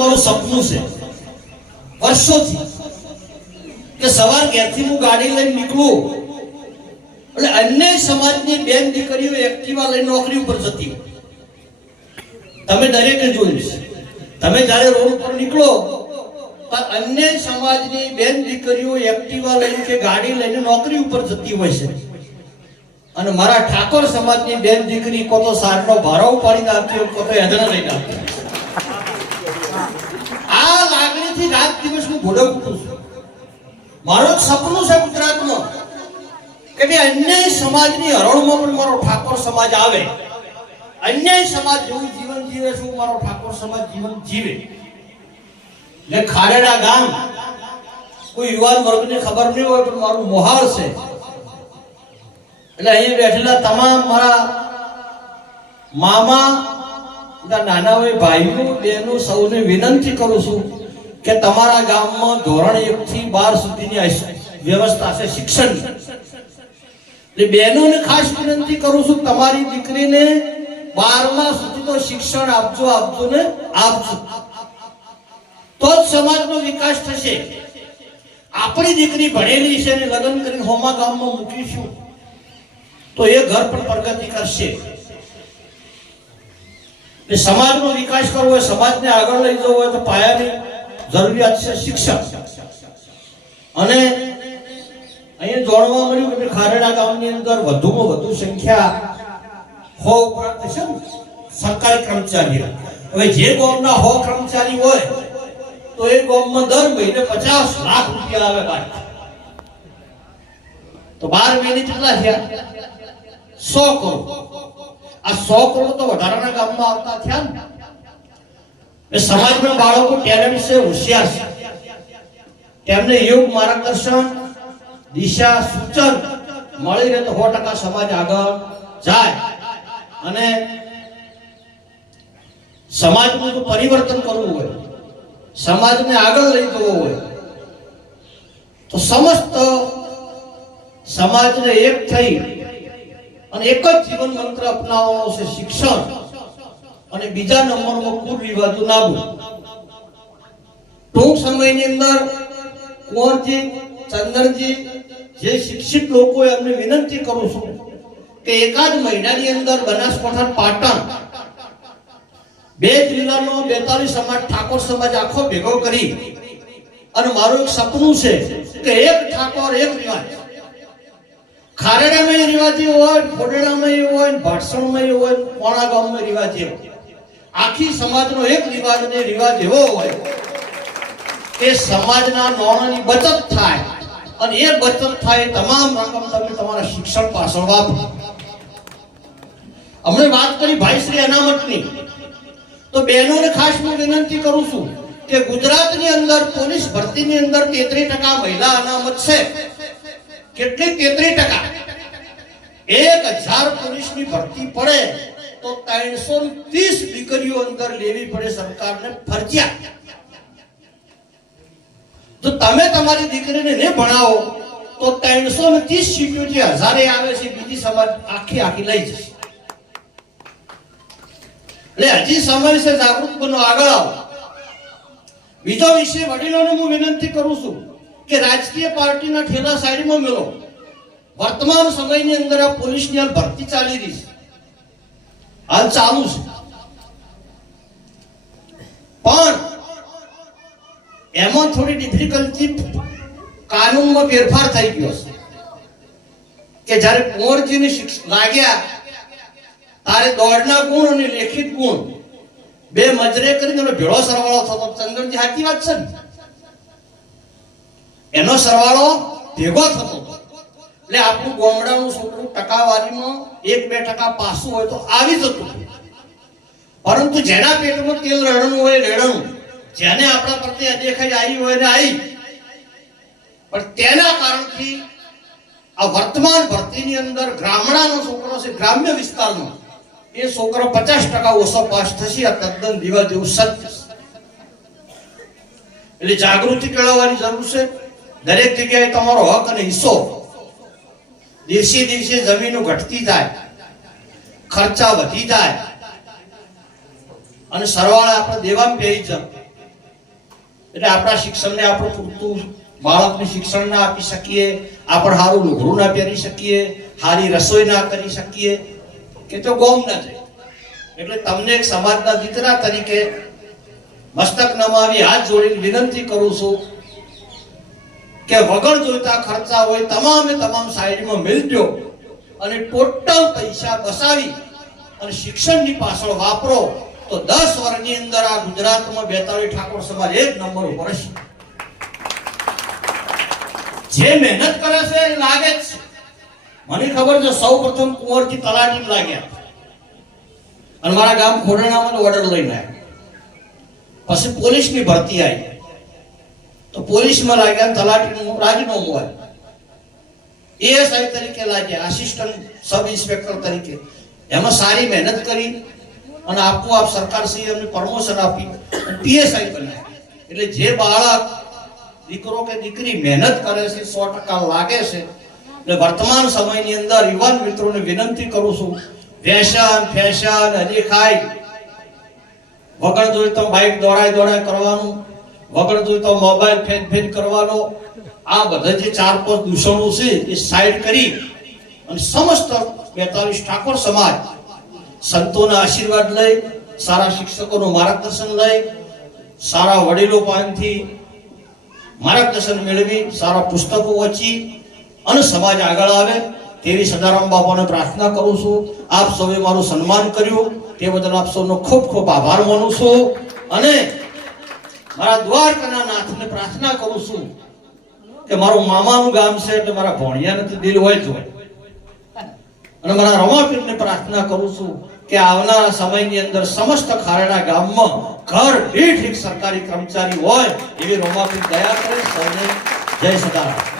મારું સપનું છે. વર્ષોથી કે સવાર ઘેરથી હું ગાડી લઈને નીકળું. એટલે અન્ય સમાજની બેન દીકરીઓ એક્ટિવા લઈને નોકરી ઉપર જતી. તમે દરેકે જોયું છે. તમે જ્યારે રોડ ઉપર નીકળો અન્ય સમાજની બેન દીકરીઓ એક્ટિવા લઈને કે ગાડી લઈને નોકરી ઉપર જતી હોય છે. અને મારા ઠાકોર સમાજની બેન દીકરી કો તો સારનો ભારો ઉપાડીને આપતી હોય કો તો એદડા લઈને આવતી હોય. આ લાગણીથી રાત દિવસ હું ભોળવતું છું. મારું સપનું છે ગુજરાતમાં કે ભાઈ અન્યાય સમાજની હરોળમાં પણ મારો ઠાકોર સમાજ આવે. અન્યાય સમાજ જેવું જીવન જીવે છે મારો ઠાકોર સમાજ જીવન જીવે. ને ખારેડા ગામ, કોઈ યુવાન વર્ગને ખબર નહીં હોય, પણ મારું મોહાળ છે. એટલે અહીંયા બેઠેલા તમામ મારા મામા નાના હોય ભાઈઓ, બહેનો સૌને વિનંતી કરું છું કે તમારા ગામમાં ધોરણ એક થી બાર સુધીની વ્યવસ્થા છે શિક્ષણ એટલે બહેનોને ખાસ વિનંતી કરું છું, તમારી દીકરીને બારમા સુધી તો શિક્ષણ આપજો આપજો ને આપજો. તો જ સમાજનો વિકાસ થશે. આપણી દીકરી ભણેલી છે ને લગ્ન કરીને હોમા ગામમાં મૂકીશું તો એ ઘર પણ પ્રગતિ કરશે. સમાજનો વિકાસ કરવો હોય, સમાજને આગળ લઈ જવો હોય તો પાયાની જરૂરિયાત છે શિક્ષક અને અહીંયા જોડવા મળ્યું કે ખારેડા ગામની અંદર વધુમાં વધુ સંખ્યા હો ઉપરાંત છે સરકારી કર્મચારીઓ. હવે જે ગામના હો કર્મચારી હોય, તો એ ગામમાં દર મહિને પચાસ લાખ રૂપિયા આવે બાર. તો બાર મહિને કેટલા થયા? સો કરોડ. આ સો કરોડ તો વધારાના ગામમાં આવતા થયા ને. સમાજના બાળકો ટેલેન્ટ છે હોશિયાર છે. તેમને યોગ માર્ગદર્શન, દિશા સૂચન મળી રહે તો સો ટકા સમાજ આગળ જાય. અને સમાજનું જો પરિવર્તન કરવું હોય, સમાજને આગળ લઈ જવો હોય, તો સમસ્ત સમાજને એક થઈ અને એક જ જીવન મંત્ર અપનાવવાનો છે શિક્ષણ. અને બીજા નંબરમાં કુરિવાજો નાબૂદ. ટૂંક સમયની અંદર કુંવરજી, ચંદનજી, જે શિક્ષિત લોકો એમને વિનંતી કરું છું કે એકાદ મહિનાની અંદર બનાસકાંઠા પાટણ બે જિલ્લાનો બેતાલીસ સમાજ, ઠાકોર સમાજ આખો ભેગો કરી અને મારું એક સપનું છે કે એક ઠાકોર, એક રિવાજ. ખારેડામાં રિવાજી હોય ફોડેડામાં હોય, ભાટસણમાં હોય, કોણા ગામમાં રિવાજી એવો આખી સમાજનો એક રિવાજ ને રિવાજ એવો હોય કે સમાજના નાણાંની બચત થાય અને એ બચત થાય તમામ રકમ તમે તમારા શિક્ષણ પાછળ વાપરો. હમણે વાત કરી ભાઈ શ્રી અનામતની. તો બહેનોને ખાસ હું વિનંતી કરું છું કે ગુજરાતની અંદર પોલીસ ભરતીની અંદર તેત્રીસ ટકા મહિલા અનામત છે. કેટલી તેત્રીસ ટકા? એક હજાર પોલીસની ભરતી પડે. તો ત્રણસો ત્રીસ દીકરીઓ અંદર લેવી પડે સરકારને ફરજિયાત. જો તમે તમારી દીકરીને ને ભણાવો, તો ત્રણસો ને ત્રીસ સીટો જે હજારે આવે છે, બીજી સમાજ આખી આખી લઈ જશે. એટલે હજી સમય છે, જાગૃત બનો, આગળ આવો. બીજો વિષય વડીલોને હું વિનંતી કરું છું કે રાજકીય પાર્ટીના ઠેલા સાઈડમાં મેળો. વર્તમાન સમયની અંદર આ પોલીસની ભરતી ચાલી રહી છે. હાલ ચાલુ છે. પણ એમાં થોડી ડિફિકલ્ટી કાનૂનમાં ફેરફાર થઈ ગયો છે. કે જ્યારે કુંવરજીને શિક્ષ લાગ્યા તારે દોડના ગુણ અને લેખિત ગુણ બે મજરે કરીને એનો ભેળો સરવાળો થતો. ચંદનજી સાચી વાત છે ને? એનો સરવાળો ભેગો થતો. એટલે આપણું ગોમડાનું છોકરું ટકાવારીમાં એક બે ટકા પાસું હોય તો આવી જતું પરંતુ જેના પેટમાં તેલ રણનું હોય રેડણું જેને આપણા પ્રત્યે અદેખાઈ આવી હોય ને આવી. પણ તેના કારણથી આ વર્તમાન ભરતીની અંદર ગ્રામડાનો છોકરો છે, ગ્રામ્ય વિસ્તારનો એ છોકરો પચાસ ટકા ઓછો પાસ થશે, આ તદ્દન દીવા જેવું સત્ય એટલે જાગૃતિ કેળવવાની જરૂર છે. દરેક જગ્યાએ તમારો હક અને હિસ્સો દિવસે દિવસે જમીનો ઘટતી થાય ખર્ચા વધી જાય. અને સરવાળે આપણે દેવામાં પહેરી જાય એટલે આપણા શિક્ષણને આપણે પૂરતું બાળકને શિક્ષણ ના આપી શકીએ, આપણે સારું લુઘરું ના પહેરી શકીએ સારી રસોઈ ના કરી શકીએ, કે તો ગોમ ના જાય. એટલે તમને એક સમાજના દીકરા તરીકે મસ્તક નમાવી હાથ જોડીને વિનંતી કરું છું કે વગર જોઈતા ખર્ચા હોય તમામે તમામ સાઈડમાં મેળજો અને ટોટલ પૈસા બસાવી અને શિક્ષણની પાછળ વાપરો તો દસ વર્ષની અંદર આ ગુજરાતમાં બેતાળી ઠાકોર સમાજ એક નંબર ઉપર હશે. જે મહેનત કરે છે એ લાગે જ છે. મને ખબર છે સૌ પ્રથમ કુંવરથી તલાટી લાગ્યા. અને મારા ગામ ખોડાણામાં ઓર્ડર લઈને આવ્યા. પછી પોલીસની ભરતી આવી. તો પોલીસમાં લાગ્યા, તલાટીનું રાજીનામું આવ્યું એએસઆઈ તરીકે લાગ્યા આસિસ્ટન્ટ સબ ઇન્સ્પેક્ટર તરીકે. એમાં સારી મહેનત કરી અને આપોઆપ સરકારશ્રીએ એમને પ્રમોશન આપી. પીએસઆઈ બનાવ્યા. એટલે જે બાળક દીકરો કે દીકરી મહેનત કરે છે, સો ટકા લાગે છે, એટલે વર્તમાન સમયની અંદર યુવાન મિત્રોને વિનંતી કરું છું ફેશન ફેશન, હજી ખાય વગર જોઈ તો બાઇક દોડાય દોડાય કરવાનું. વગર તો મોબાઈલ ફેન કરવાનો, આ બધા જે ચાર પાંચ દૂષણો છે, એ સાઈડ કરી અને સમસ્ત બેતાલીસ ઠાકોર સમાજ સંતોના આશીર્વાદ લઈ, સારા શિક્ષકોનું માર્ગદર્શન લઈ, સારા વડીલો પાસેથી માર્ગદર્શન મેળવી, સારા પુસ્તકો વાંચી અને સમાજ આગળ આવે તેવી સદારામ બાપાને પ્રાર્થના કરું છું. આપ સૌએ મારું સન્માન કર્યું. તે બદલ આપ સૌનો ખૂબ ખૂબ આભાર માનું છું. અને મારા દ્વારકાના નાથને પ્રાર્થના કરું છું કે મારું મામાનું ગામ છે એટલે મારા ભોણિયા તો દિલ હોય જ હોય. અને મારા રમાપીરને પ્રાર્થના કરું છું કે આવનારા સમયની અંદર સમસ્ત ખારેડા ગામમાં ઘર દીઠ એક સરકારી કર્મચારી હોય એવી રમાપીર દયા કરે, સૌને જય સદારામ.